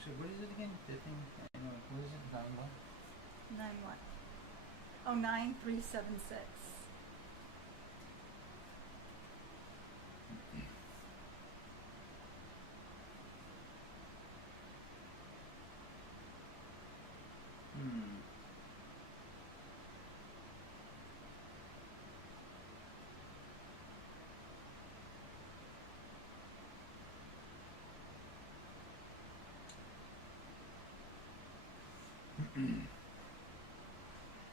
Actually, what is it again? The thing, what is it? 9 what? 9 what? Oh, 9376.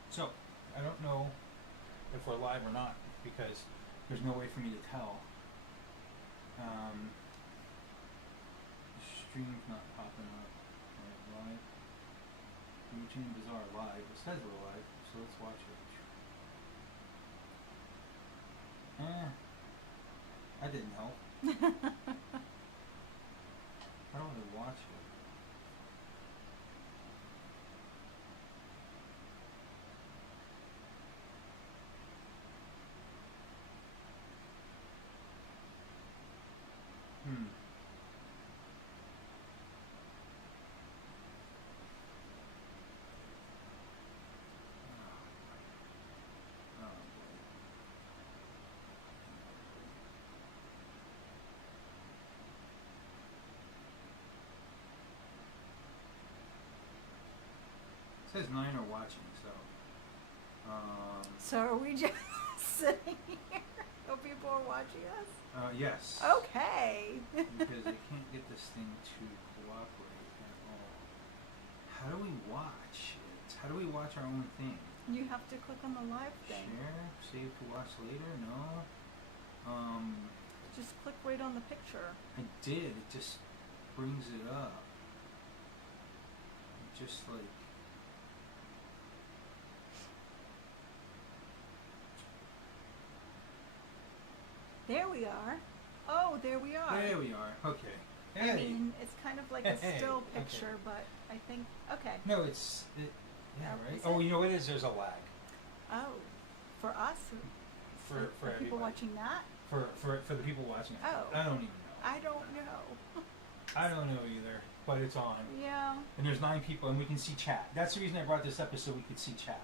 So, I don't know if we're live or not because there's no way for me to tell. The stream's not popping up. Live. Routine Bizarre live. It says we're live, so let's watch it. I didn't help. How do I watch it? It says 9 are watching, so. So are we just sitting here? So people are watching us? Yes. Okay. Because I can't get this thing to cooperate at all. How do we watch it? How do we watch our own thing? You have to click on the live thing. Share, save to watch later? No. Just click right on the picture. I did. It just brings it up. Just like. There we are. Oh, there we are. There we are. Okay. Hey. I mean, it's kind of like a Hey. still Okay. picture, but I think, okay. No, it's. Yeah, Oh, right? is Oh, it? you know what it is? There's a lag. Oh, for us? For people everybody. watching that? For the people watching it. Oh. I don't even know. I don't know. I don't know either, but it's on. Yeah. And there's 9 people, and we can see chat. That's the reason I brought this up, is so we could see chat.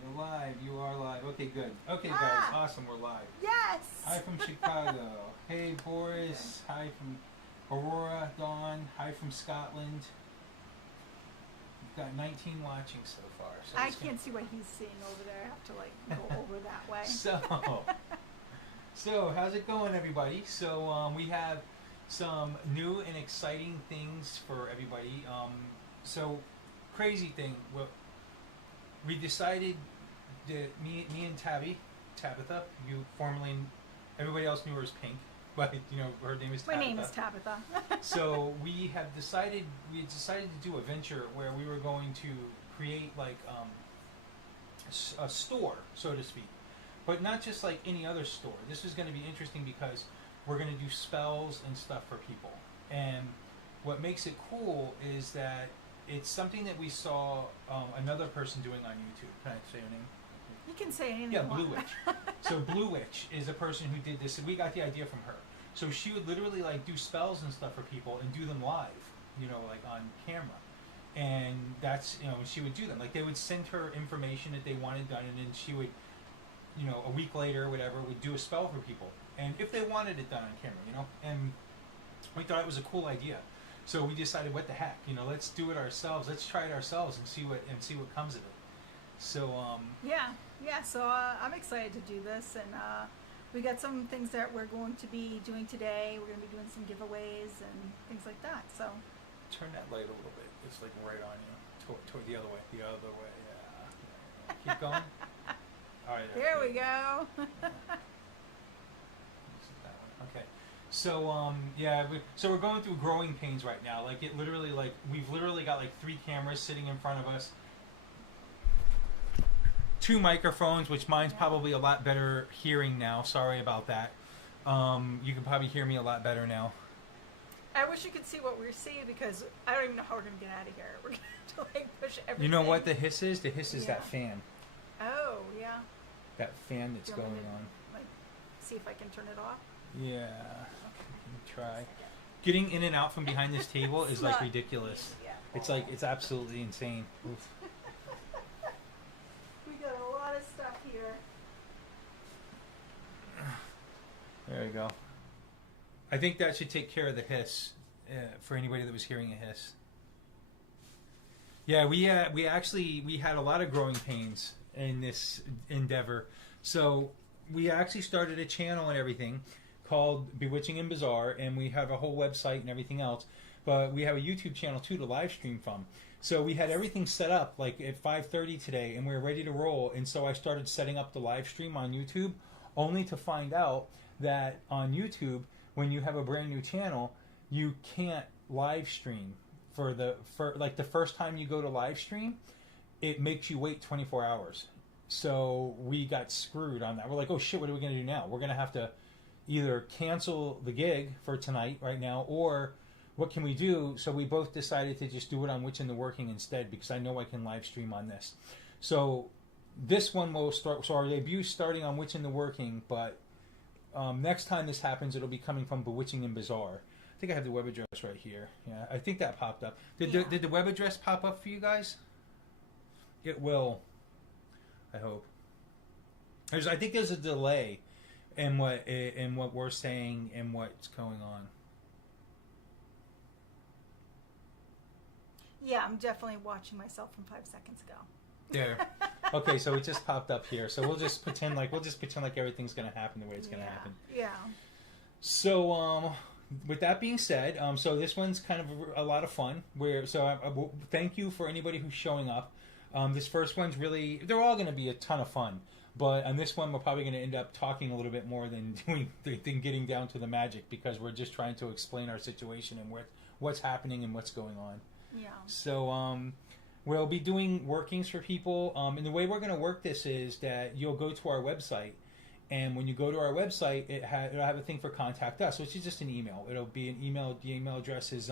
Yeah, you're live. You are live. Okay, good. Okay, guys. Awesome. We're live. Yes! Hi from Chicago. Hey, Boris. Okay. Hi from Aurora. Dawn. Hi from Scotland. We've got 19 watching so far. So I can't see what he's seeing over there. I have to like go over that way. So how's it going, everybody? So we have some new and exciting things for everybody. So crazy thing. We decided that me and Tabitha, you formerly, everybody else knew her as Pink, but her name is Tabitha. My name is Tabitha. So we had decided to do a venture where we were going to create like a store, so to speak. But not just like any other store. This is going to be interesting because we're going to do spells and stuff for people. And what makes it cool is that it's something that we saw another person doing on YouTube. Can I say her name? You can say anything Yeah, you want. Blue Witch. So Blue Witch is a person who did this, and we got the idea from her. So she would literally like do spells and stuff for people and do them live, like on camera. And that's, she would do them. Like they would send her information that they wanted done, and then she would, a week later or whatever, would do a spell for people. And if they wanted it done on camera, and we thought it was a cool idea. So we decided, what the heck, let's do it ourselves. Let's try it ourselves and see what comes of it. So yeah. So I'm excited to do this, and we got some things that we're going to be doing today. We're going to be doing some giveaways and things like that. So turn that light a little bit. It's like right on you. Toward the other way. The other way. Yeah. Keep going. All right. There we go. Okay. So so we're going through growing pains right now. Like it literally, like we've literally got like 3 cameras sitting in front of us, 2 microphones, which mine's probably a lot better hearing now. Sorry about that. You can probably hear me a lot better now. I wish you could see what we're seeing because I don't even know how we're going to get out of here. We're going to have to like push everything. You know what the hiss is? The hiss is that fan. Oh, yeah. That fan that's going on. Like, see if I can turn it off? Yeah. Okay. Try. getting in and out from behind this table is like not ridiculous. easy at It's all. like it's absolutely insane. Oof. We got a lot of stuff here. There you go. I think that should take care of the hiss for anybody that was hearing a hiss. Yeah, we had a lot of growing pains in this endeavor, so we actually started a channel and everything called Bewitching and Bizarre, and we have a whole website and everything else. But we have a YouTube channel too to live stream from. So we had everything set up like at 5:30 today, and we were ready to roll. And so I started setting up the live stream on YouTube, only to find out that on YouTube, when you have a brand new channel, you can't live stream for the first time you go to live stream, it makes you wait 24 hours. So we got screwed on that. We're like, oh shit, what are we going to do now? We're going to have to either cancel the gig for tonight right now, or what can we do? So we both decided to just do it on Witch in the Working instead, because I know I can live stream on this. So this one will start, so our debut starting on Witch in the Working, but next time this happens, it'll be coming from Bewitching and Bizarre. I think I have the web address right here. Yeah, I think that popped up. Did the web address pop up for you guys? It will. I hope. I think there's a delay in what we're saying and what's going on. Yeah, I'm definitely watching myself from 5 seconds ago. There. Okay, so it just popped up here. So we'll just pretend like everything's going to happen the way it's going to happen. Yeah. So with that being said, so this one's kind of a lot of fun. Thank you for anybody who's showing up. This first one's really, they're all going to be a ton of fun. But on this one, we're probably going to end up talking a little bit more than getting down to the magic, because we're just trying to explain our situation and what's happening and what's going on. Yeah. So we'll be doing workings for people. And the way we're going to work this is that you'll go to our website. And when you go to our website, it'll have a thing for contact us, which is just an email. It'll be an email. The email address is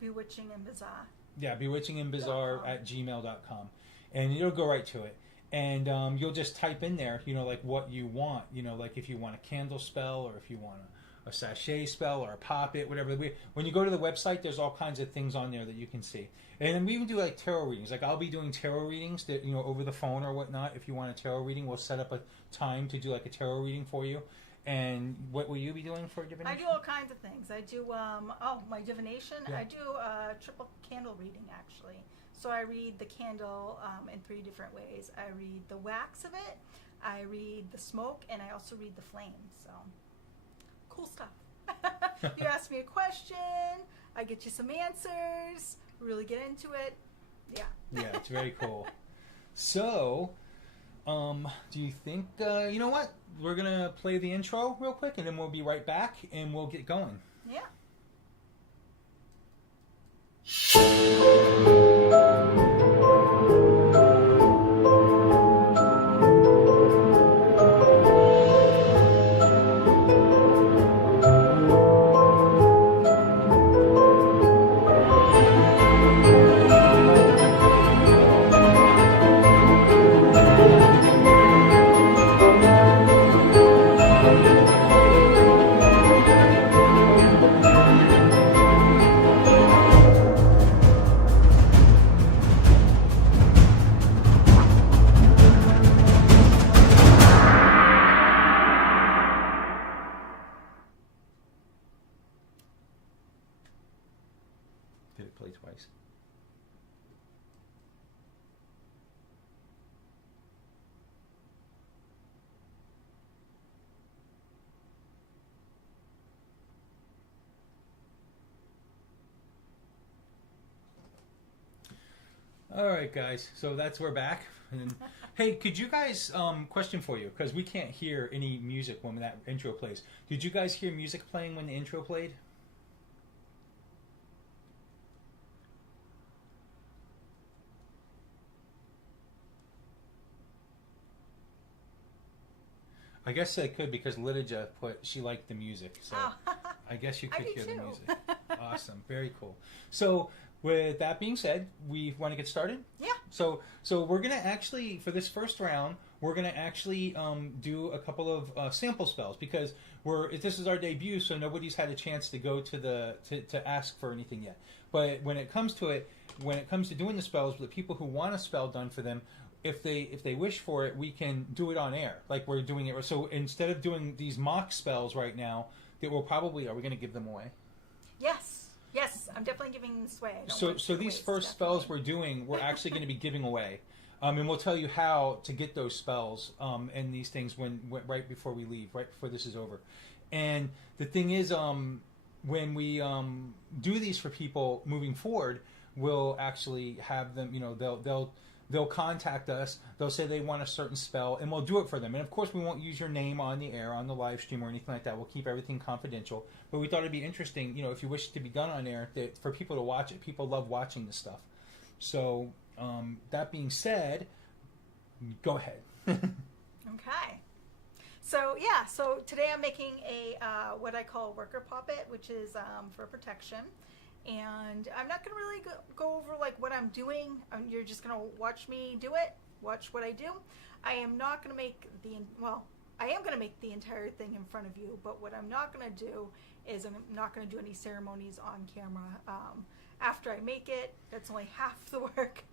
Bewitching and Bizarre. Yeah, bewitchingandbizarre@gmail.com. And it'll go right to it. And you'll just type in there, like what you want. Like if you want a candle spell, or if you want a sachet spell, or a poppet, whatever. When you go to the website, there's all kinds of things on there that you can see. And then we even do like tarot readings. Like I'll be doing tarot readings that, over the phone or whatnot. If you want a tarot reading, we'll set up a time to do like a tarot reading for you. And what will you be doing for divination? I do all kinds of things. I do, my divination. Yeah. I do a triple candle reading, actually. So I read the candle in 3 different ways. I read the wax of it, I read the smoke, and I also read the flame. So, cool stuff. You ask me a question, I get you some answers, really get into it. Yeah. Yeah, it's very cool. So, do you think, you know what? We're going to play the intro real quick, and then we'll be right back, and we'll get going. Yeah. Did it play twice? All right, guys. So we're back. And hey, could you guys question for you, because we can't hear any music when that intro plays. Did you guys hear music playing when the intro played? I guess I could, because Lydia she liked the music, so I guess you could hear the music. Awesome, very cool. So with that being said, we want to get started. Yeah. So we're gonna actually, for this first round, we're gonna actually do a couple of sample spells, because this is our debut, so nobody's had a chance to go to ask for anything yet. But when it comes to doing the spells, the people who want a spell done for them, if they wish for it, we can do it on air, like we're doing it. So instead of doing these mock spells right now, that are we going to give them away? Yes, I'm definitely giving this away. So these first spells we're doing, we're actually going to be giving away, and we'll tell you how to get those spells and these things right before we leave, right before this is over. And the thing is, when we do these for people moving forward, we'll actually have them. They'll contact us. They'll say they want a certain spell, and we'll do it for them. And of course, we won't use your name on the air, on the live stream, or anything like that. We'll keep everything confidential. But we thought it'd be interesting, if you wish it to be done on air, for people to watch it. People love watching this stuff. So that being said, go ahead. Okay. So today I'm making a what I call a worker poppet, which is for protection. And I'm not going to really go over like what I'm doing. You're just going to watch me do it. Watch what I do. I am not going to make I am going to make the entire thing in front of you. But what I'm not going to do is I'm not going to do any ceremonies on camera. After I make it, that's only half the work.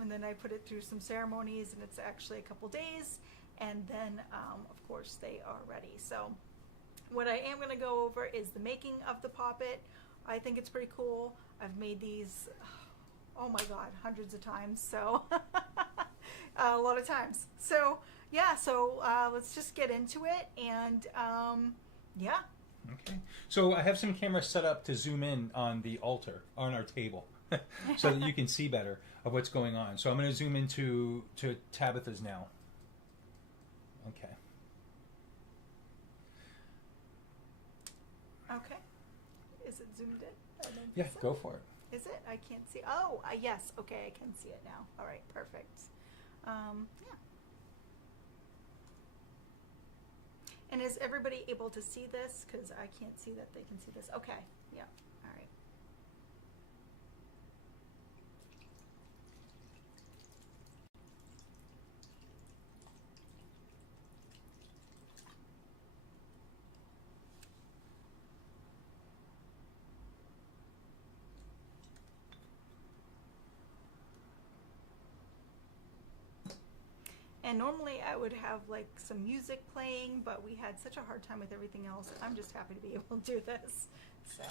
And then I put it through some ceremonies, and it's actually a couple days. And then, of course, they are ready. So what I am going to go over is the making of the poppet. I think it's pretty cool. I've made these, oh my God, hundreds of times. So a lot of times. So let's just get into it. And Okay. So I have some cameras set up to zoom in on the altar, on our table, so that you can see better of what's going on. So I'm going to zoom into Tabitha's now. Okay. Okay. Is it zoomed in? Yeah, go for it. Is it? I can't see. Oh, yes. Okay, I can see it now. All right, perfect. Yeah. And is everybody able to see this? Because I can't see that they can see this. Okay. Yeah. All right. And normally I would have like some music playing, but we had such a hard time with everything else. I'm just happy to be able to do this. So.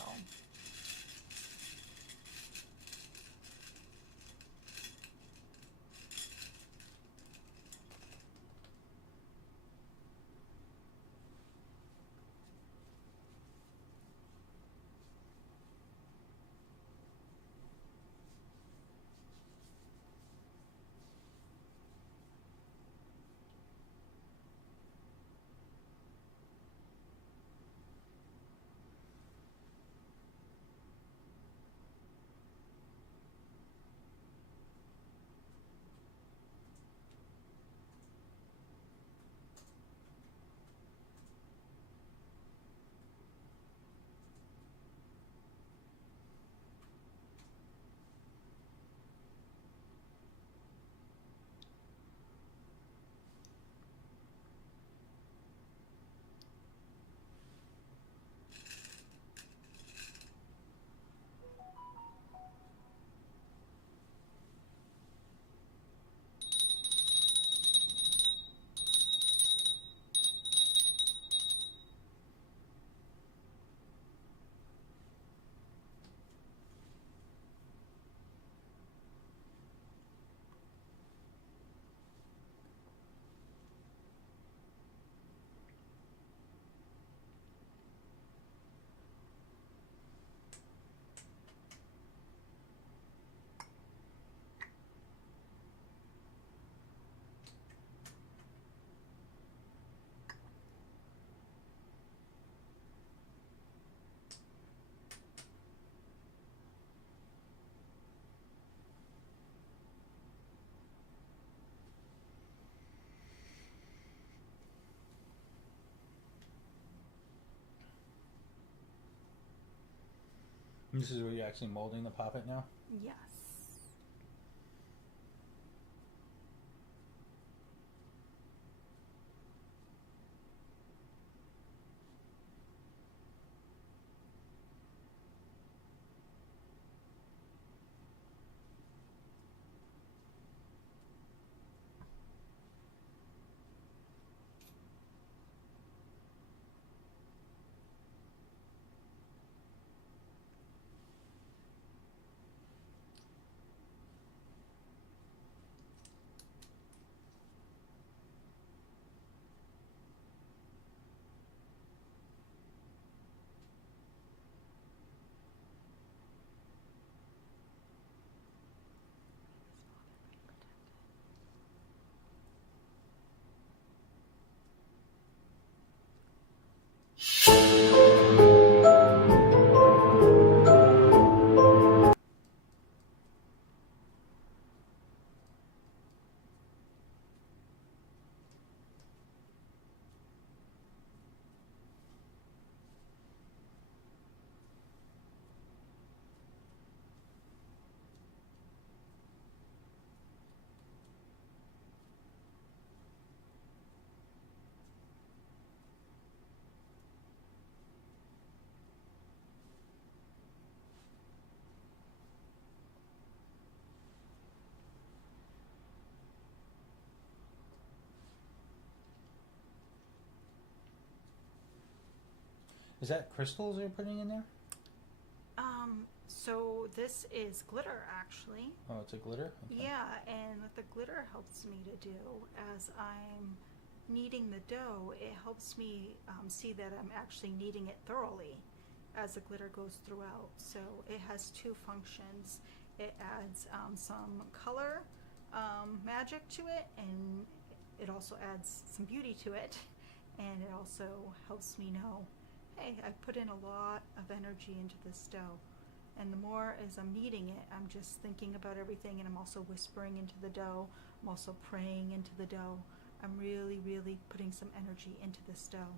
This is where you're actually molding the poppet now? Yes. Is that crystals you're putting in there? So this is glitter, actually. Oh, it's a glitter? Okay. Yeah, and what the glitter helps me to do as I'm kneading the dough, it helps me see that I'm actually kneading it thoroughly as the glitter goes throughout. So it has two functions. It adds some color magic to it, and it also adds some beauty to it. And it also helps me know, hey, I put in a lot of energy into this dough. And the more as I'm kneading it, I'm just thinking about everything, and I'm also whispering into the dough. I'm also praying into the dough. I'm really, really putting some energy into this dough.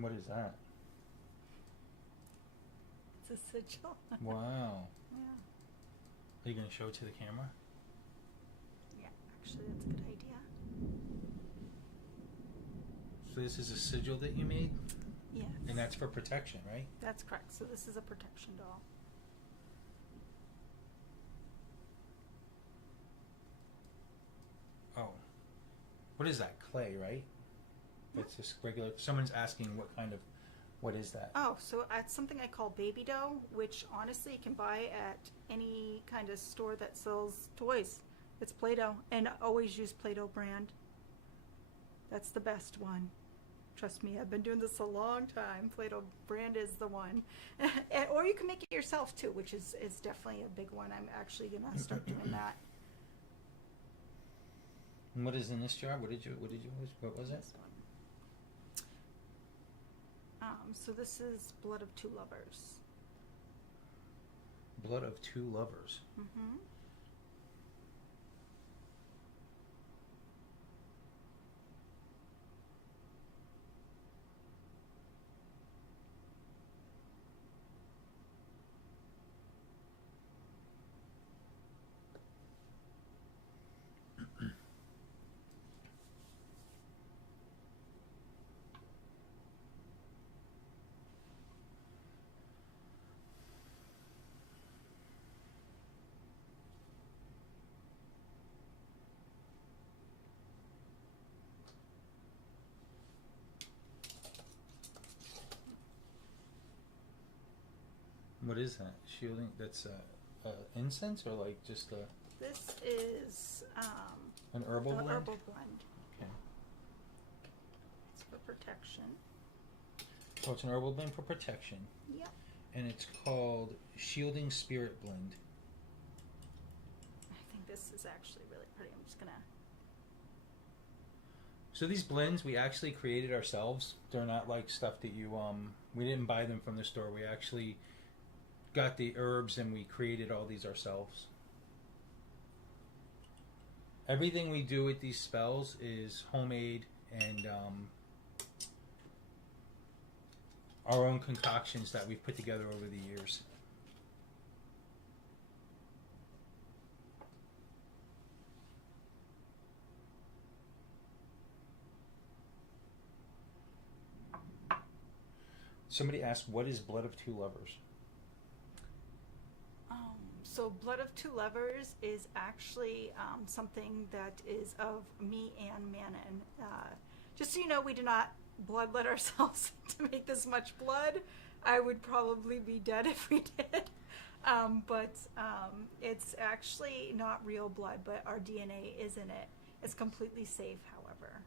What is that? It's a sigil. Wow. Yeah. Are you going to show it to the camera? Yeah, actually, that's a good idea. So this is a sigil that you made? Yes. And that's for protection, right? That's correct. So this is a protection doll. Oh. What is that? Clay, right? It's just regular. Someone's asking what is that? Oh, so it's something I call baby dough, which honestly you can buy at any kind of store that sells toys. It's Play-Doh, and always use Play-Doh brand. That's the best one. Trust me, I've been doing this a long time. Play-Doh brand is the one. Or you can make it yourself too, which is definitely a big one. I'm actually gonna start doing that. And what is in this jar? What was it? This one. So this is Blood of Two Lovers. Blood of Two Lovers. Mm-hmm. What is that? Shielding? That's incense or like just a... This is an herbal blend? herbal blend. Okay. It's for protection. Oh, it's an herbal blend for protection. Yep. And it's called Shielding Spirit Blend. I think this is actually really pretty. I'm just gonna... So these blends we actually created ourselves. They're not like stuff that you we didn't buy them from the store. We actually got the herbs and we created all these ourselves. Everything we do with these spells is homemade and our own concoctions that we've put together over the years. Somebody asked, what is Blood of Two Lovers? So Blood of Two Lovers is actually something that is of me and Manon. Just so you know, we did not bloodlet ourselves to make this much blood. I would probably be dead if we did. But it's actually not real blood, but our DNA is in it. It's completely safe, however.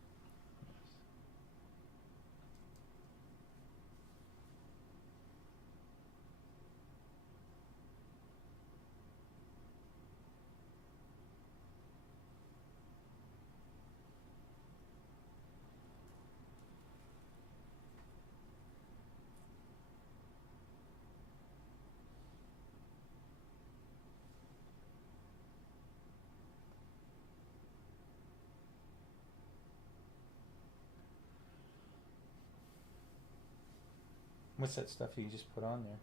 What's that stuff you just put on there?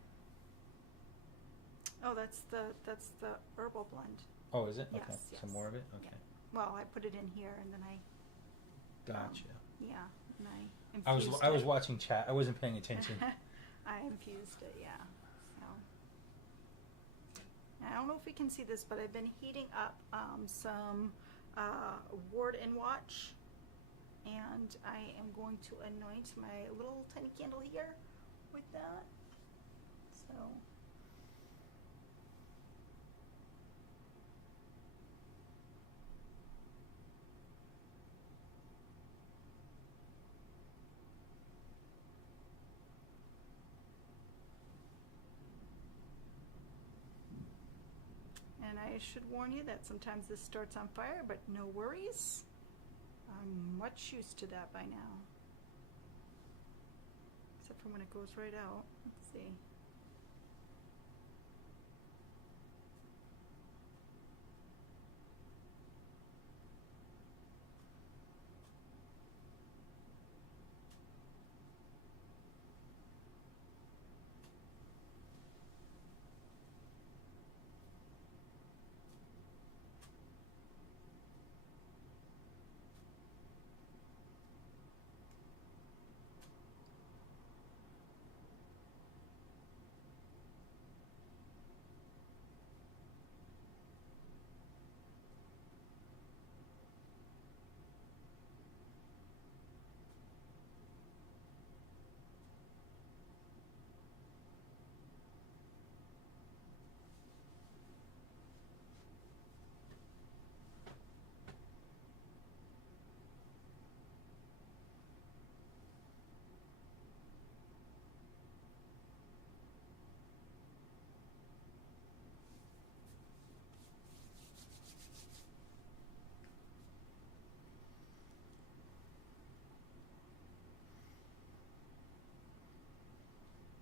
Oh, that's the herbal blend. Oh, is it? Yes, Okay. yes. Some more of it? Okay. Yeah. Well, I put it in here and then I. Gotcha. Yeah, and I infused it. I was watching chat. I wasn't paying attention. I infused it, yeah. So I don't know if we can see this, but I've been heating up some Ward and Watch, and I am going to anoint my little tiny candle here with that. So. And I should warn you that sometimes this starts on fire, but no worries. I'm much used to that by now. Except for when it goes right out. Let's see.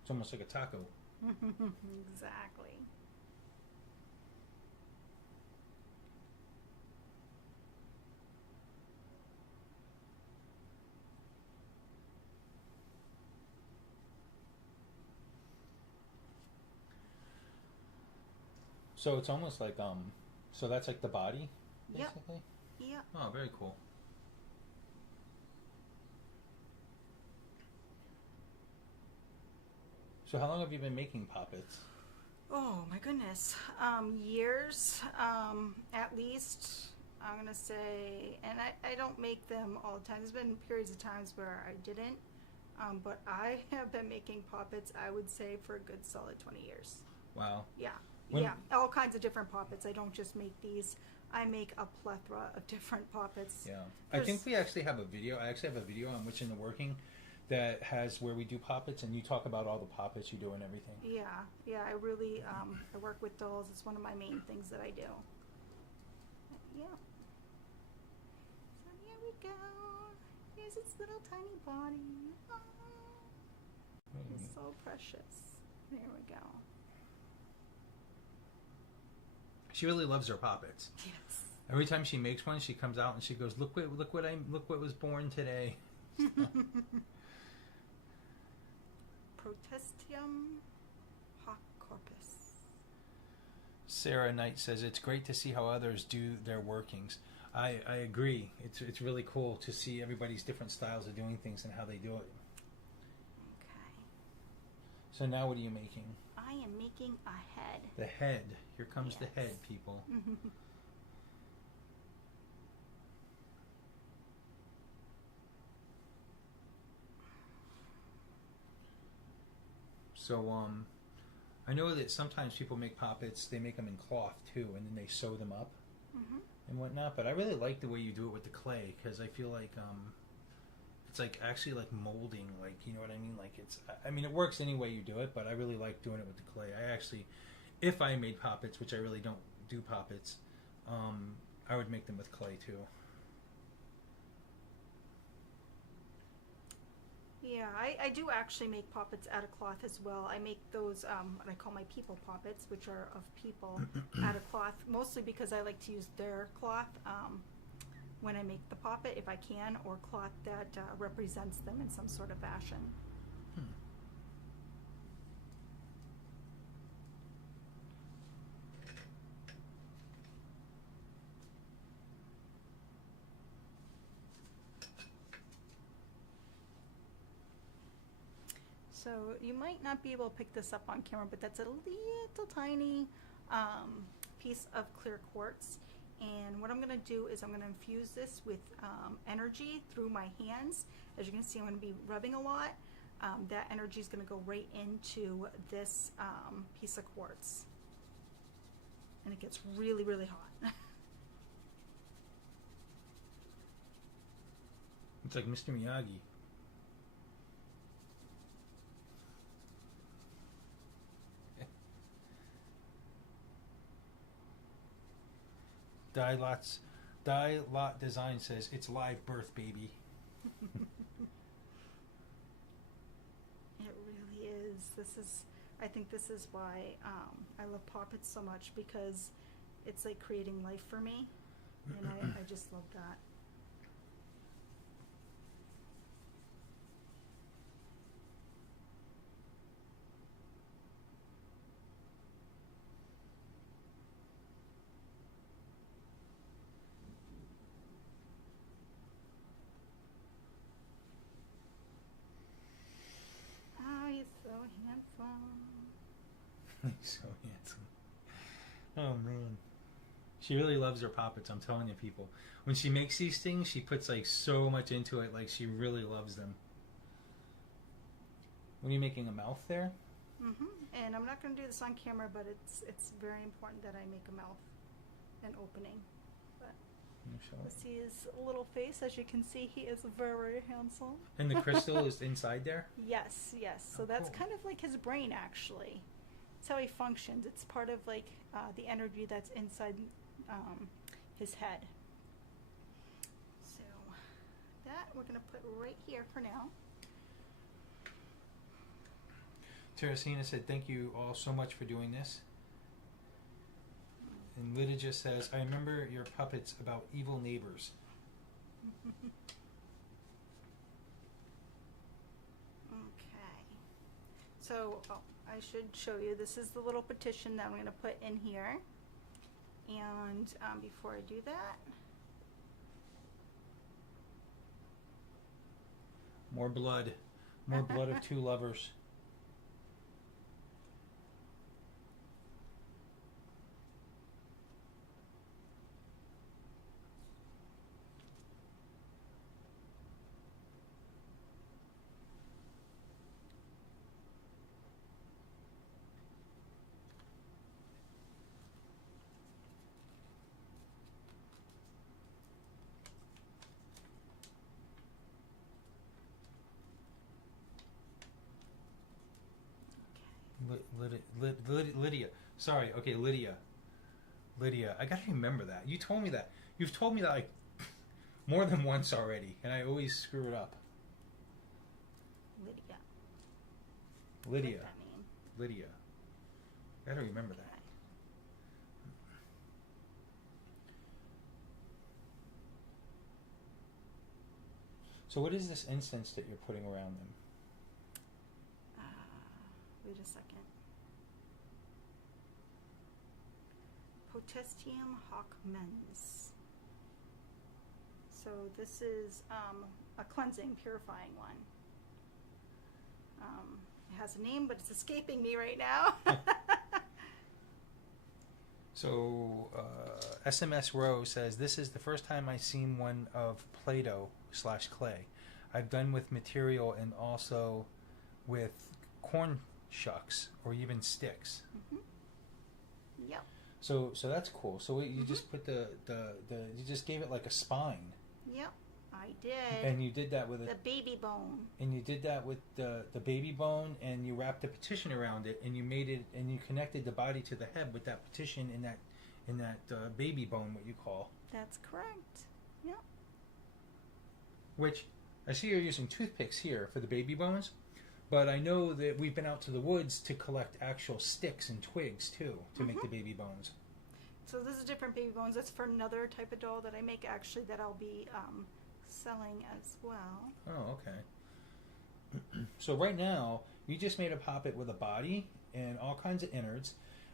It's almost like a taco. Exactly. So it's almost like so that's like the body, basically? Yep. Oh, very cool. So how long have you been making poppets? Oh my goodness. Years, at least. I'm gonna say, and I don't make them all the time. There's been periods of times where I didn't, but I have been making poppets, I would say, for a good solid 20 years. Wow. Yeah. When- Yeah, all kinds of different poppets. I don't just make these. I make a plethora of different poppets. Yeah. I think we actually have a video. I actually have a video on Witch in the Working that has where we do poppets, and you talk about all the poppets you do and everything. Yeah, I really, I work with dolls. It's one of my main things that I do. Yeah. So here we go. Here's its little tiny body. Oh, it's so precious. There we go. She really loves her poppets. Yes. Every time she makes one, she comes out and she goes, "Look what was born today." Protestium hoc corpus. Sarah Knight says it's great to see how others do their workings. I agree. It's really cool to see everybody's different styles of doing things and how they do it. Okay. So now what are you making? I am making a head. The head. Here comes the Yes. head, people. So I know that sometimes people make poppets. They make them in cloth too, and then they sew them up and whatnot. But I really like the way you do it with the clay because I feel like it's like actually like molding. Like, you know what I mean? Like I mean, it works any way you do it, but I really like doing it with the clay. I actually, if I made poppets, which I really don't do poppets, I would make them with clay too. Yeah, I do actually make poppets out of cloth as well. I make those, what I call my people poppets, which are of people out of cloth, mostly because I like to use their cloth when I make the poppet, if I can, or cloth that represents them in some sort of fashion. So you might not be able to pick this up on camera, but that's a little tiny piece of clear quartz. And what I'm going to do is I'm going to infuse this with energy through my hands. As you can see, I'm going to be rubbing a lot. That energy is going to go right into this piece of quartz. And it gets really, really hot. It's like Mr. Miyagi. Die Lot Design says it's live birth, baby. It really is. I think this is why I love poppets so much, because it's like creating life for me, and I just love that. He's so handsome. He's so handsome. Oh man. She really loves her poppets, I'm telling you, people. When she makes these things, she puts like so much into it, like she really loves them. What are you making, a mouth there? And I'm not going to do this on camera, but it's very important that I make a mouth, an opening. But let's see his little face. As you can see, he is very handsome. And the crystal is inside there? Yes. So that's kind of like his brain, actually. It's how he functions. It's part of like the energy that's inside his head. So that we're going to put right here for now. Teresina said, thank you all so much for doing this. And Lydia just says, I remember your puppets about evil neighbors. Okay. So I should show you. This is the little petition that I'm going to put in here. And before I do that, More blood. More blood of two lovers. Lydia. Sorry, okay, Lydia. I gotta remember that. You told me that. You've told me that like more than once already, and I always screw it up. Lydia. Lydia. What does that mean? Lydia. I gotta remember that. So what is this incense that you're putting around them? Wait a second. Potestium hoc mens. So this is a cleansing, purifying one. It has a name, but it's escaping me right now. So SMS Row says, this is the first time I've seen one of Play-Doh/clay. I've done with material and also with corn shucks or even sticks. Yep. So that's cool. So you just put the you just gave it like a spine. Yep, I did. And you did that with the baby bone. And you did that with the baby bone, and you wrapped a petition around it, and you made it, and you connected the body to the head with that petition in that baby bone, what you call. That's correct. Yep. Which I see you're using toothpicks here for the baby bones. But I know that we've been out to the woods to collect actual sticks and twigs, too, to make the baby bones. So this is different baby bones. That's for another type of doll that I make, actually, that I'll be selling as well. Oh, okay. So right now, you just made a poppet with a body and all kinds of innards,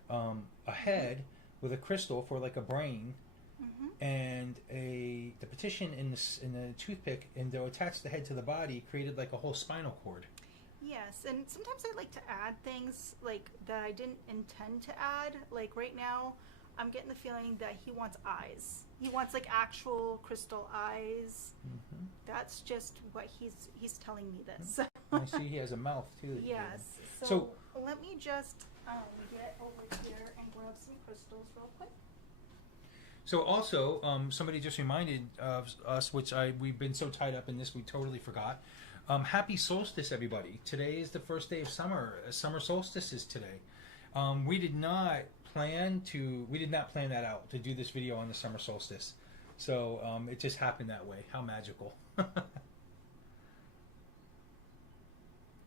a head with a crystal for like a brain, and the petition in the toothpick, and to attach the head to the body created like a whole spinal cord. Yes, and sometimes I like to add things like that I didn't intend to add. Like right now, I'm getting the feeling that he wants eyes. He wants like actual crystal eyes. Mm-hmm. That's just what he's telling me this. I see he has a mouth too. that you gave him. Yes. So, So- let me just get over here and grab some crystals real quick. So also, somebody just reminded of us, which we've been so tied up in this we totally forgot. Happy solstice, everybody! Today is the first day of summer. Summer solstice is today. We did not plan that out to do this video on the summer solstice. So it just happened that way. How magical!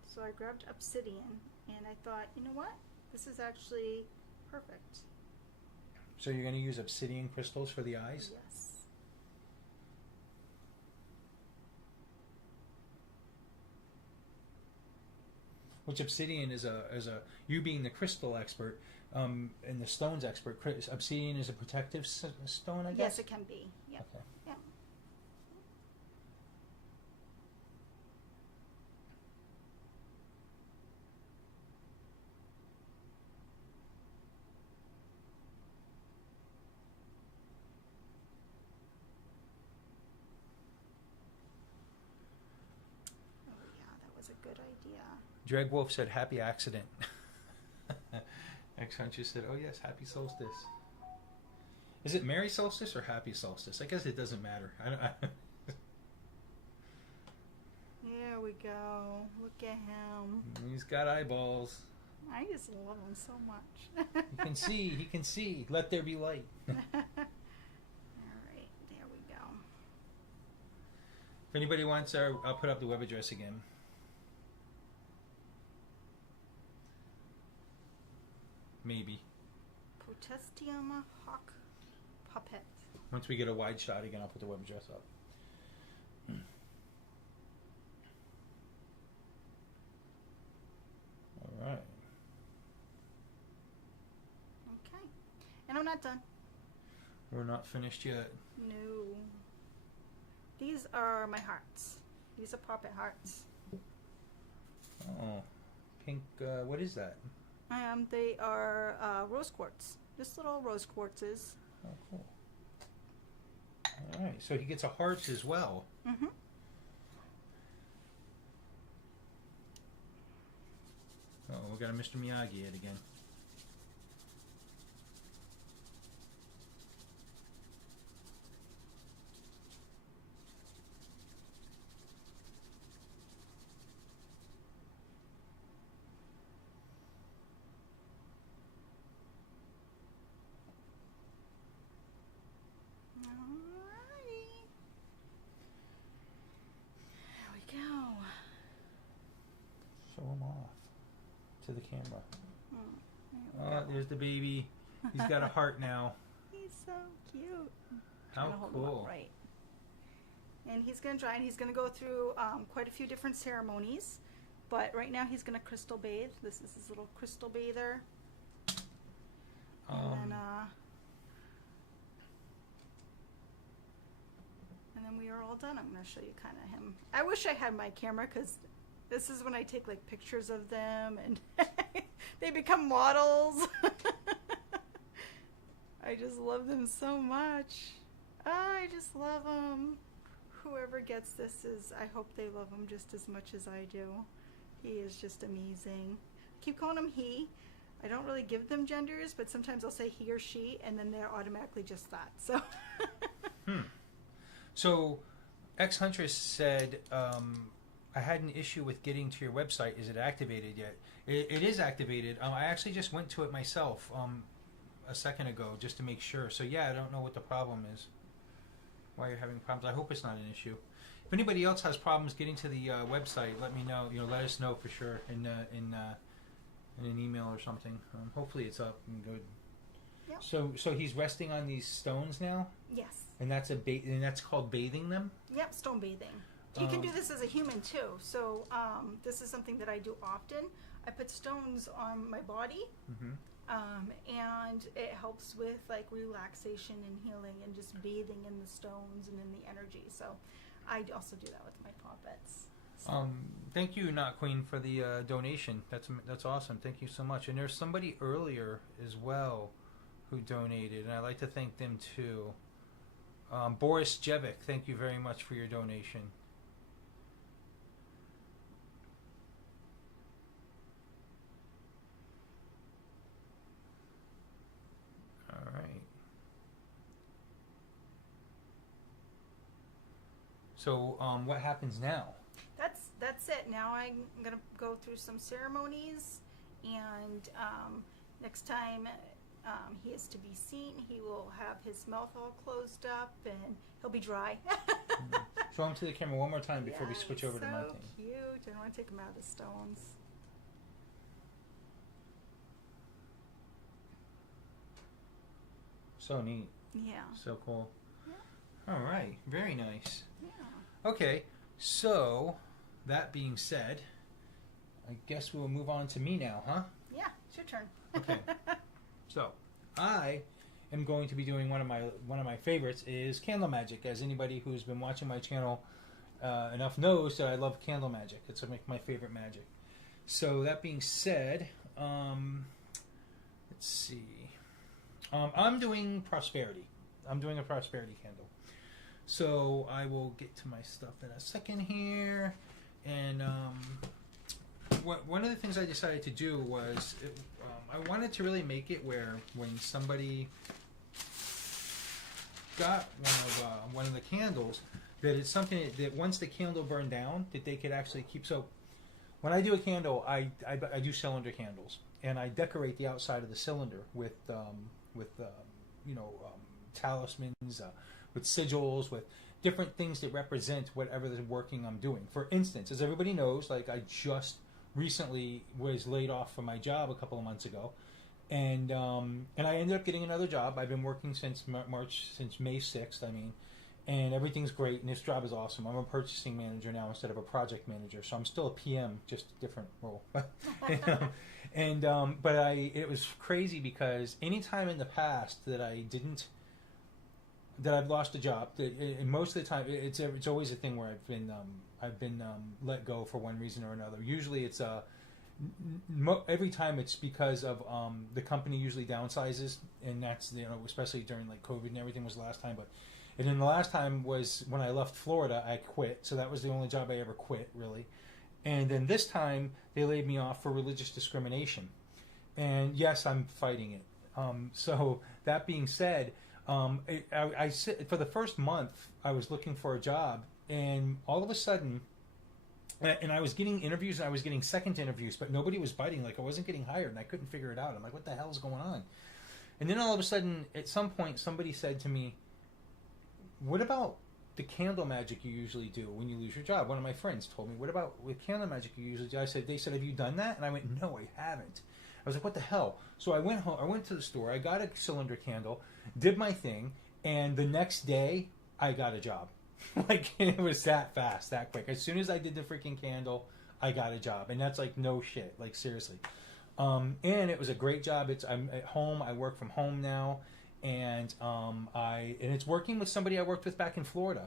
So I grabbed obsidian, and I thought, you know what? This is actually perfect. So you're going to use obsidian crystals for the eyes? Yes. Which obsidian is a you being the crystal expert and the stones expert. Obsidian is a protective stone, I guess. Yes, it can be. Yep. Okay. Yep. Oh yeah, that was a good idea. Dreg Wolf said, "Happy accident." X Hunter said, "Oh yes, happy solstice." Is it Merry Solstice or Happy Solstice? I guess it doesn't matter. There we go. Look at him. He's got eyeballs. I just love him so much. He can see. He can see. Let there be light. All right, there we go. If anybody wants, I'll put up the web address again. Maybe. Protestium Hawk Puppet. Once we get a wide shot again, I'll put the web address up. All right. Okay. And I'm not done. We're not finished yet. No. These are my hearts. These are poppet hearts. Oh, pink. What is that? They are rose quartz. Just little rose quartzes. Oh, cool. All right. So he gets a heart as well. Mm-hmm. Oh, we got a Mr. Miyagi yet again. Alrighty. There we go. Show him off to the camera. There we Oh, go. there's the baby. He's got a heart now. He's so cute. How Trying to hold him up cool. right. And he's going to try, and he's going to go through quite a few different ceremonies. But right now he's going to crystal bathe. This is his little crystal bather. And then we are all done. I'm going to show you kind of him. I wish I had my camera, because this is when I take like pictures of them and they become models. I just love them so much. I just love them. Whoever gets this I hope they love him just as much as I do. He is just amazing. I keep calling him he. I don't really give them genders, but sometimes I'll say he or she, and then they're automatically just that. So. So, X Huntress said, I had an issue with getting to your website. Is it activated yet? It is activated. I actually just went to it myself a second ago just to make sure. So yeah, I don't know what the problem is. Why you're having problems. I hope it's not an issue. If anybody else has problems getting to the website, let me know. Let us know for sure in an email or something. Hopefully it's up and good. Yep. So he's resting on these stones now, Yes. and that's called bathing them. Yep, stone bathing. He can do this as a human too. So this is something that I do often. I put stones on my body, and it helps with like relaxation and healing and just bathing in the stones and in the energy. So I also do that with my poppets. Thank you, Not Queen, for the donation. That's awesome. Thank you so much. And there's somebody earlier as well who donated, and I'd like to thank them too. Boris Jevic, thank you very much for your donation. All right. So, what happens now? That's it. Now I'm gonna go through some ceremonies, and next time he is to be seen, he will have his mouth all closed up and he'll be dry. Show him to the camera one more time before we switch over to my thing. So cute. I don't want to take him out of the stones. So neat. Yeah. So cool. Yeah. All right. Very nice. Yeah. Okay. So, that being said, I guess we'll move on to me now, huh? Yeah. It's your turn. Okay. So, I am going to be doing one of my favorites is candle magic. As anybody who's been watching my channel enough knows that I love candle magic. It's my favorite magic. So that being said, let's see. I'm doing prosperity. I'm doing a prosperity candle. So I will get to my stuff in a second here. And one of the things I decided to do was I wanted to really make it where when somebody got one of the candles, that it's something that once the candle burned down, that they could actually keep. So when I do a candle, I do cylinder candles, and I decorate the outside of the cylinder with talismans, with sigils, with different things that represent whatever the working I'm doing. For instance, as everybody knows, like I just recently was laid off from my job a couple of months ago, and I ended up getting another job. I've been working since May 6th. And everything's great, and this job is awesome. I'm a purchasing manager now instead of a project manager, so I'm still a PM, just a different role. But it was crazy because any time in the past that I've lost a job, and most of the time it's always a thing where I've been let go for one reason or another. Usually it's every time it's because of the company usually downsizes, and that's especially during like COVID and everything was the last time, and then the last time was when I left Florida. I quit, so that was the only job I ever quit, really. And then this time, they laid me off for religious discrimination. And yes, I'm fighting it. So that being said, for the first month, I was looking for a job, and all of a sudden, and I was getting interviews, and I was getting second interviews, but nobody was biting. Like, I wasn't getting hired, and I couldn't figure it out. I'm like, what the hell's going on? And then all of a sudden, at some point, somebody said to me, what about the candle magic you usually do when you lose your job? One of my friends told me, what about with candle magic you usually do? They said, have you done that? And I went, no, I haven't. I was like, what the hell? So I went home, I went to the store, I got a cylinder candle, did my thing, and the next day, I got a job. Like, it was that fast, that quick. As soon as I did the freaking candle, I got a job. And that's like, no shit, like seriously. And it was a great job. I'm at home, I work from home now. And it's working with somebody I worked with back in Florida.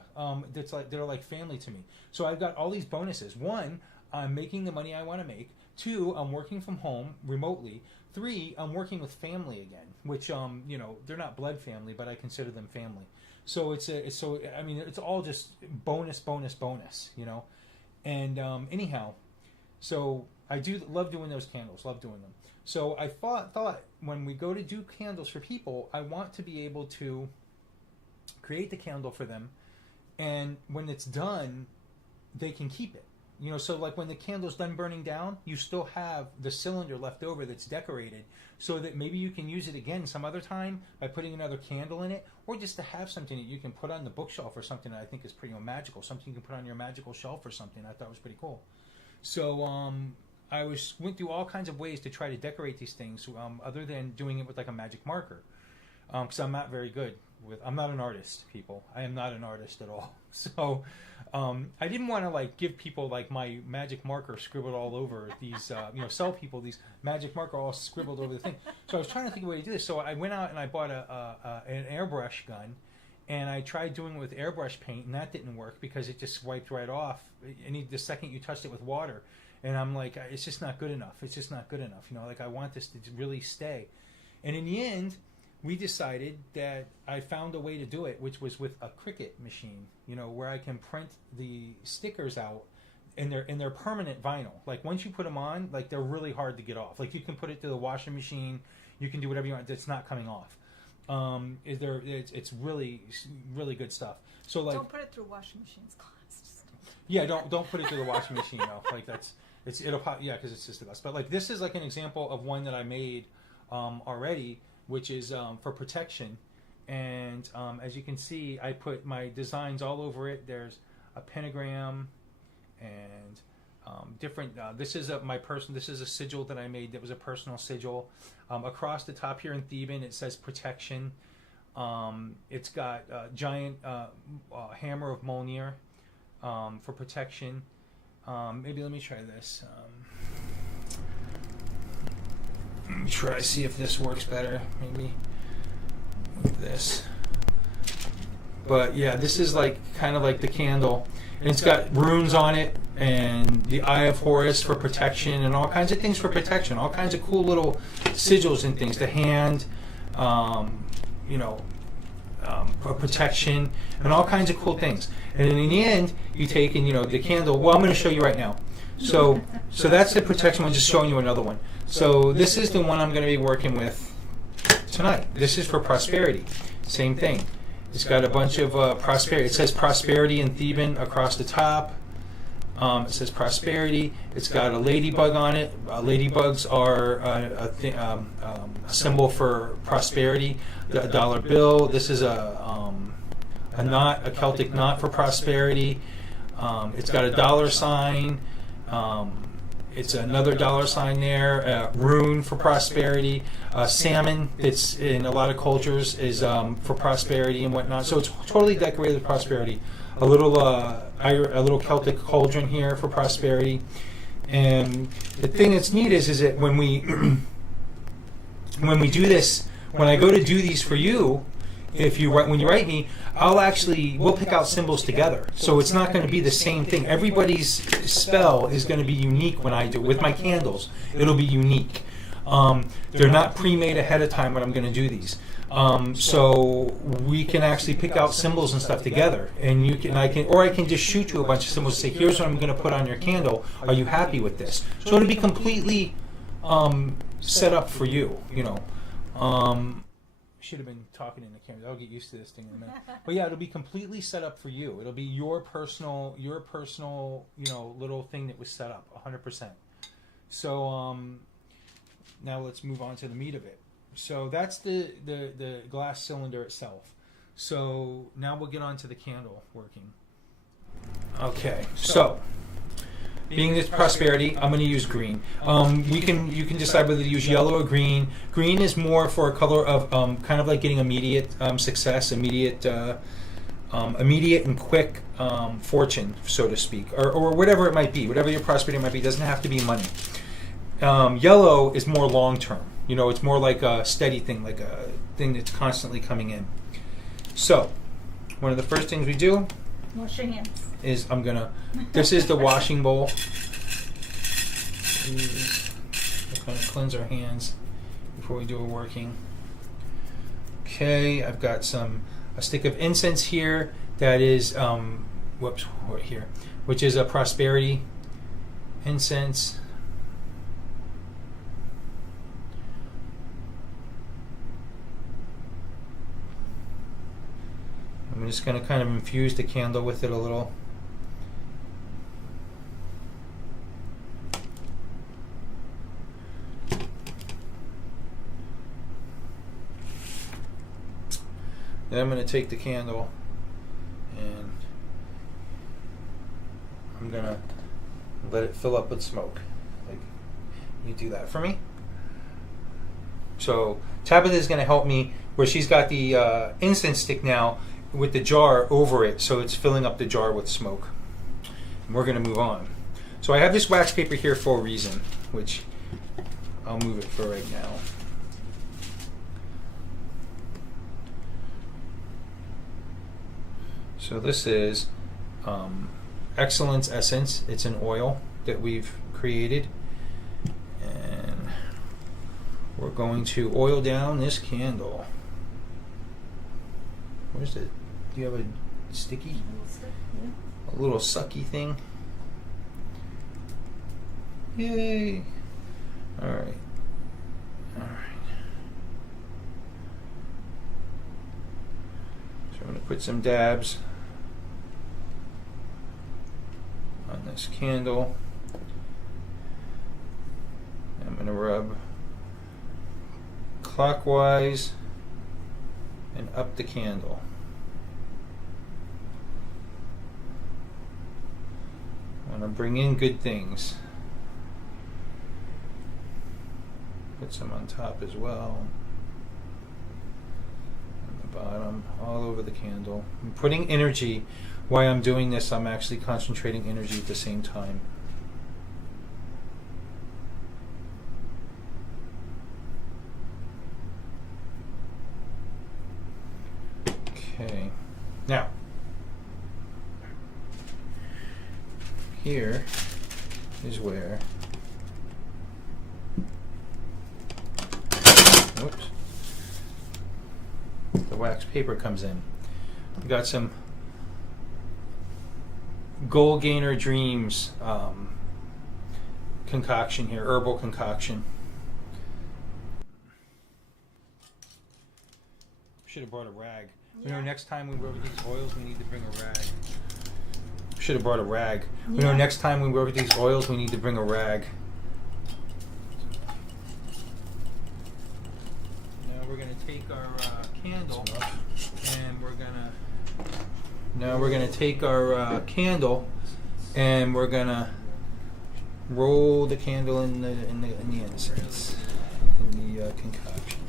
They're like family to me. So I've got all these bonuses. 1, I'm making the money I want to make. 2, I'm working from home remotely. 3, I'm working with family again, which they're not blood family, but I consider them family. So it's all just bonus, And anyhow, so I do love doing those candles. Love doing them. So I thought when we go to do candles for people, I want to be able to create the candle for them, and when it's done, they can keep it. So like when the candle's done burning down, you still have the cylinder left over that's decorated, so that maybe you can use it again some other time by putting another candle in it, or just to have something that you can put on the bookshelf or something that I think is pretty magical, something you can put on your magical shelf or something. I thought was pretty cool. So I went through all kinds of ways to try to decorate these things, other than doing it with like a magic marker, because I'm not very good I'm not an artist, people. I am not an artist at all. So I didn't want to like give people like my magic marker scribbled all over these, sell people these magic marker all scribbled over the thing. So I was trying to think of a way to do this. So I went out and I bought an airbrush gun, And I tried doing it with airbrush paint, and that didn't work because it just wiped right off. The second you touched it with water, and I'm like, it's just not good enough. It's just not good enough. You know, like I want this to really stay. And in the end, we decided that I found a way to do it, which was with a Cricut machine. You know, where I can print the stickers out, and they're permanent vinyl. Like once you put them on, like they're really hard to get off. Like you can put it through the washing machine, you can do whatever you want. It's not coming off. It's really good stuff. So like, don't put it through washing machines, glass. Yeah, don't put it through the washing machine. No, like it'll pop. Yeah, because it's just the glass. But like this is like an example of one that I made already, which is for protection. And as you can see, I put my designs all over it. There's a pentagram and different. This is This is a sigil that I made. That was a personal sigil. Across the top here in Theban, it says protection. It's got a giant hammer of Mjolnir for protection. Maybe let me try this. Let me try see if this works better. Maybe with this. But yeah, this is like kind of like the candle, and it's got runes on it, and the Eye of Horus for protection, and all kinds of things for protection. All kinds of cool little sigils and things. The hand, for protection, and all kinds of cool things. And in the end, you take and the candle. Well, I'm going to show you right now. So that's the protection one. Just showing you another one. So this is the one I'm going to be working with tonight. This is for prosperity. Same thing. It's got a bunch of prosperity. It says prosperity in Theban across the top. It says prosperity. It's got a ladybug on it. Ladybugs are a symbol for prosperity. A dollar bill. This is a knot, a Celtic knot for prosperity. It's got a dollar sign. It's another dollar sign there. Rune for prosperity. Salmon, it's in a lot of cultures, is for prosperity and whatnot. So it's totally decorated with prosperity. A little Celtic cauldron here for prosperity. And the thing that's neat is that when we do this, when I go to do these for you, when you write me, we'll pick out symbols together. So it's not going to be the same thing. Everybody's spell is going to be unique when I do it. With my candles, it'll be unique. They're not pre-made ahead of time when I'm going to do these. So we can actually pick out symbols and stuff together, and I can just shoot you a bunch of symbols and say, here's what I'm going to put on your candle. Are you happy with this? So it'll be completely set up for you. Should have been talking in the camera. I'll get used to this thing in a minute. But yeah, it'll be completely set up for you. It'll be your personal, little thing that was set up 100%. So now let's move on to the meat of it. So that's the glass cylinder itself. So now we'll get on to the candle working. Okay, so being this prosperity, I'm going to use green. You can decide whether to use yellow or green. Green is more for a color of kind of like getting immediate success, immediate and quick fortune, so to speak, or whatever it might be, whatever your prosperity might be. It doesn't have to be money. Yellow is more long term. It's more like a steady thing, like a thing that's constantly coming in. So, one of the first things we do wash your hands. Is this is the washing bowl. We'll kind of cleanse our hands before we do a working. Okay, I've got a stick of incense here that is, right here, which is a prosperity incense. I'm just going to kind of infuse the candle with it a little. Then I'm going to take the candle and I'm going to let it fill up with smoke. Like, you do that for me. So Tabitha is going to help me where she's got the incense stick now with the jar over it, so it's filling up the jar with smoke. And we're going to move on. So I have this wax paper here for a reason, which I'll move it for right now. So this is Excellence Essence. It's an oil that we've created, and we're going to oil down this candle. Where's it? Do you have a sticky? A little sucky thing. Yay! All right. All right. So I'm going to put some dabs on this candle. I'm going to rub clockwise and up the candle. I want to bring in good things. Put some on top as well. On the bottom, all over the candle. I'm putting energy. While I'm doing this, I'm actually concentrating energy at the same time. Okay. Now, here is where, whoops, the wax paper comes in. We got some Goal Gainer Dreams concoction here, herbal concoction. Should have brought a rag. Yeah. You know, next time we work with these oils, we need to bring a rag. Should have brought a rag. Yeah. You know, next time we work with these oils, we need to bring a rag. Now we're going to take our candle, and we're going to. Now we're going to take our candle, and we're going to roll the candle in the incense, in the concoction.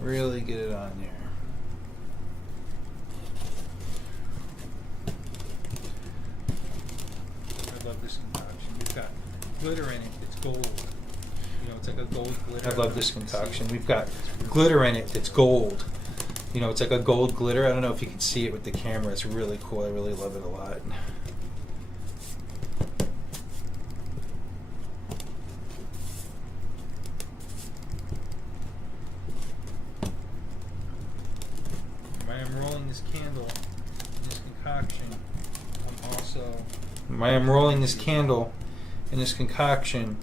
Really get it on there. I love this concoction. We've got glitter in it. It's gold. You know, it's like a gold glitter. I love this concoction. We've got glitter in it. It's gold. You know, it's like a gold glitter. I don't know if you can see it with the camera. It's really cool. I really love it a lot. While I'm rolling this candle, this concoction,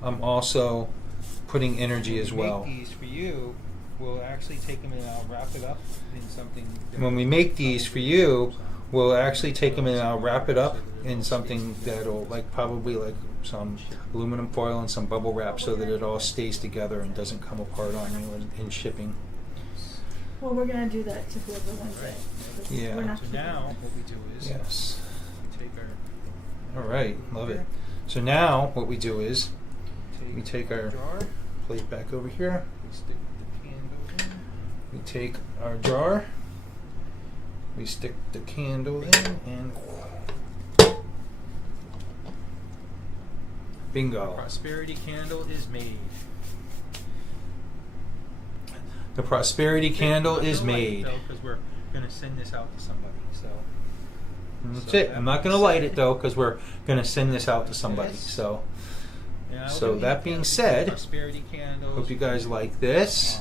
I'm also putting energy as well. These for you. We'll actually take them and I'll wrap it up in something. When we make these for you, we'll actually take them and I'll wrap it up in something that'll probably some aluminum foil and some bubble wrap so that it all stays together and doesn't come apart on you in shipping. Well, we're going to do that to whoever wants it. Yeah. We're not so now what we do is take our. All right, love it. Okay. So now what we do is we take our jar, plate back over here. We stick the candle in. We take our jar. We stick the candle in and bingo. The Prosperity Candle is made. The Prosperity Candle is made. Because we're going to send this out to somebody. That's it. I'm not going to light it though because we're going to send this out to somebody. So that being said, hope you guys like this.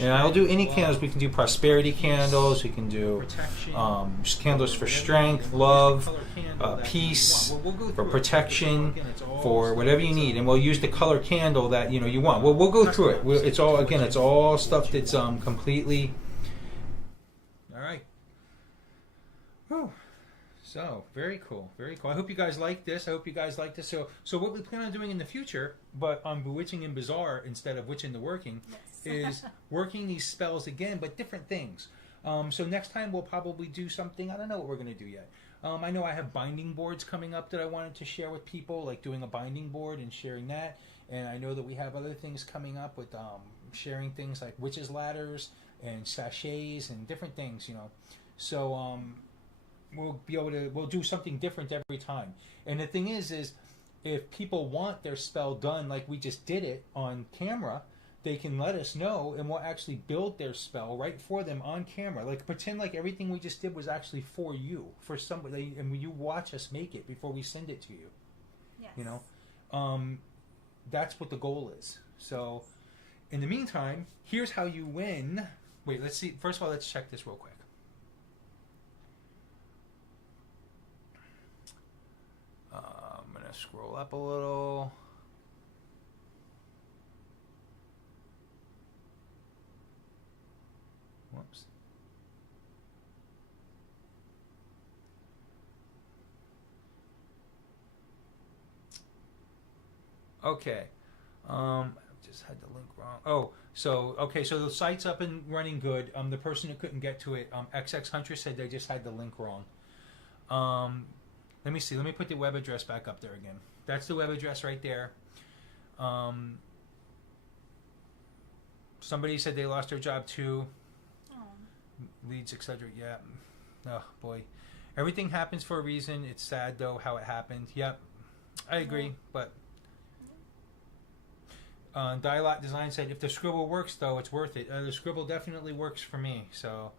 And I'll do any candles. We can do prosperity candles. We can do candles for strength, love, peace, for protection, for whatever you need. And we'll use the color candle that you want. We'll go through it. It's all stuff that's completely. All right. Whew. So very cool, very cool. I hope you guys like this. So what we plan on doing in the future, but on Bewitching and Bizarre instead of Witching the Working, is working these spells again, but different things. So next time we'll probably do something. I don't know what we're going to do yet. I know I have binding boards coming up that I wanted to share with people, like doing a binding board and sharing that. And I know that we have other things coming up with sharing things like witches' ladders and sachets and different things, So we'll do something different every time. And the thing is if people want their spell done like we just did it on camera, they can let us know, and we'll actually build their spell right for them on camera. Like, pretend like everything we just did was actually for you, for somebody, and you watch us make it before we send it to you. Yes. You know, that's what the goal is. So, in the meantime, here's how you win. Wait, let's see. First of all, let's check this real quick. I'm gonna scroll up a little. Whoops. Okay. Just had the link wrong. Oh, so okay, so the site's up and running good. The person who couldn't get to it, XX Hunter, said they just had the link wrong. Let me see. Let me put the web address back up there again. That's the web address right there. Somebody said they lost their job too. Leads, etc. Yeah. Oh boy, everything happens for a reason. It's sad though how it happened. Yep, I agree. But Dialot Design said if the scribble works though, it's worth it. The scribble definitely works for me. So,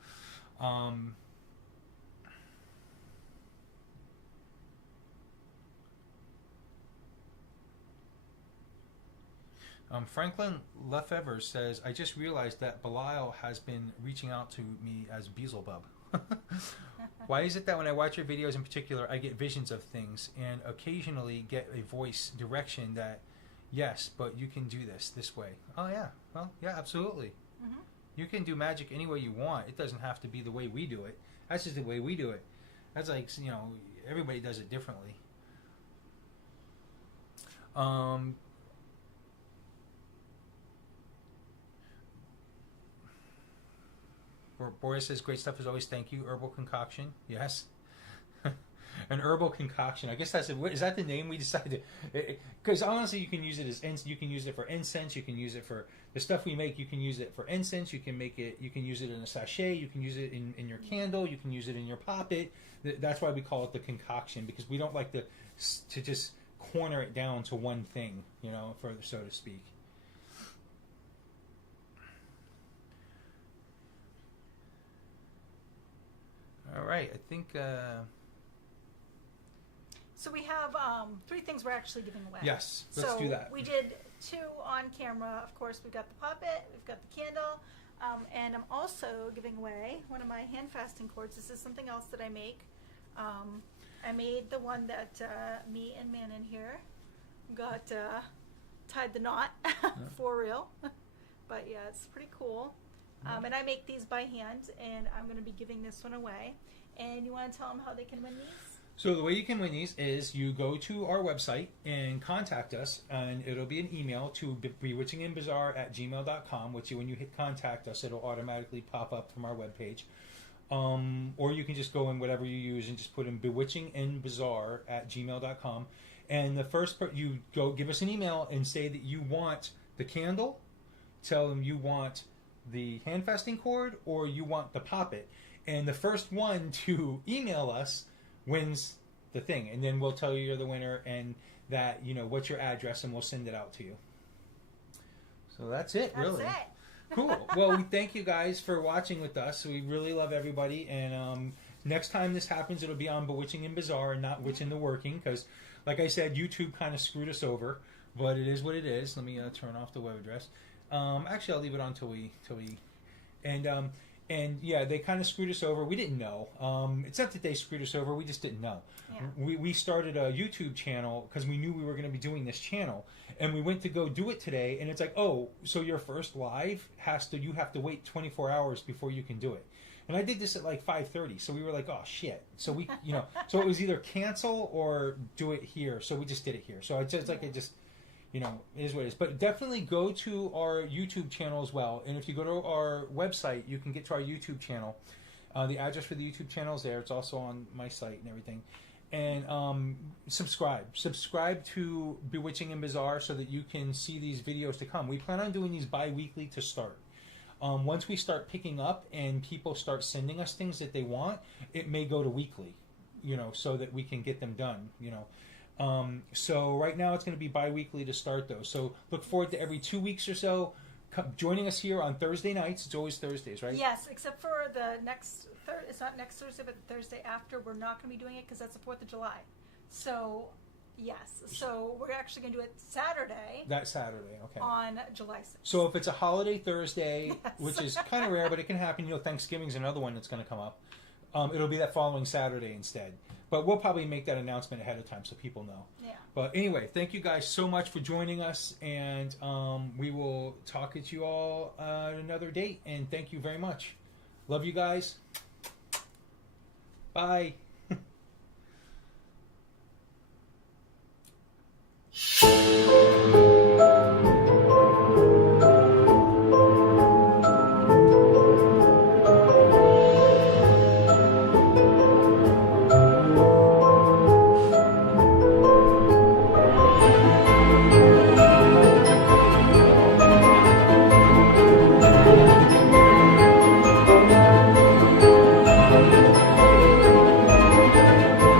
Franklin Lefevre says, I just realized that Belial has been reaching out to me as Beelzebub. Why is it that when I watch your videos in particular, I get visions of things and occasionally get a voice direction that, yes, but you can do this way. Oh, yeah. Well, yeah, absolutely. Mm-hmm. You can do magic any way you want. It doesn't have to be the way we do it. That's just the way we do it. That's like, you know, everybody does it differently. Boris says, great stuff as always. Thank you. Herbal concoction. Yes. An herbal concoction. I guess that's it. Is that the name we decided? Because honestly, you can use it as you can use it for incense. You can use it for the stuff we make. You can use it for incense. You can make it. You can use it in a sachet. You can use it in your candle. You can use it in your poppet. That's why we call it the concoction, because we don't like to just corner it down to one thing, you know, for so to speak. All right, I think. So we have 3 things we're actually giving away. Yes, let's do that. We did 2 on camera. Of course, we've got the puppet, we've got the candle, and I'm also giving away one of my hand fasting cords. This is something else that I make. I made the one that me and Manon here got tied the knot for real. But yeah, it's pretty cool. And I make these by hand, and I'm going to be giving this one away. And you want to tell them how they can win these? So the way you can win these is you go to our website and contact us, and it'll be an email to bewitchingandbizarre@gmail.com, which when you hit contact us, it'll automatically pop up from our webpage. Or you can just go in whatever you use and just put in bewitchingandbizarre@gmail.com. And the first part, you go give us an email and say that you want the candle, tell them you want the hand fasting cord, or you want the poppet, and the first one to email us wins the thing, and then we'll tell you you're the winner and that, you know, what's your address, and we'll send it out to you. So that's it. Really. That's it. Cool. Well, we thank you guys for watching with us. We really love everybody, and next time this happens, it'll be on Bewitching and Bizarre and not Witch in the Working, because like I said, YouTube kind of screwed us over, but it is what it is. Let me turn off the web address. Actually, I'll leave it on till we and yeah, they kind of screwed us over. We didn't know. It's not that they screwed us over. We just didn't know. Yeah. We started a YouTube channel because we knew we were going to be doing this channel, and we went to go do it today, and it's like, oh, so your first live you have to wait 24 hours before you can do it. And I did this at like 5:30, so we were like, oh shit. So we, you know, so it was either cancel or do it here. So we just did it here. So it's just like it just. You know, it is what it is. But definitely go to our YouTube channel as well. And if you go to our website, you can get to our YouTube channel. The address for the YouTube channel is there. It's also on my site and everything. And subscribe. Subscribe to Bewitching and Bizarre so that you can see these videos to come. We plan on doing these bi-weekly to start. Once we start picking up and people start sending us things that they want, it may go to weekly, you know, so that we can get them done, you know. So right now it's going to be bi-weekly to start those. So look forward to every 2 weeks or so. joining us here on Thursday nights. It's always Thursdays, right? Yes, except for the next it's not next Thursday, but the Thursday after. We're not going to be doing it because that's the 4th of July. So, yes. So we're actually going to do it Saturday. That Saturday, okay. On July 6th. So if it's a holiday Thursday, Yes. which is kind of rare, but it can happen. You know, Thanksgiving's another one that's going to come up. It'll be that following Saturday instead. But we'll probably make that announcement ahead of time so people know. Yeah. But anyway, thank you guys so much for joining us, and we will talk at you all at another date. And thank you very much. Love you guys. Bye.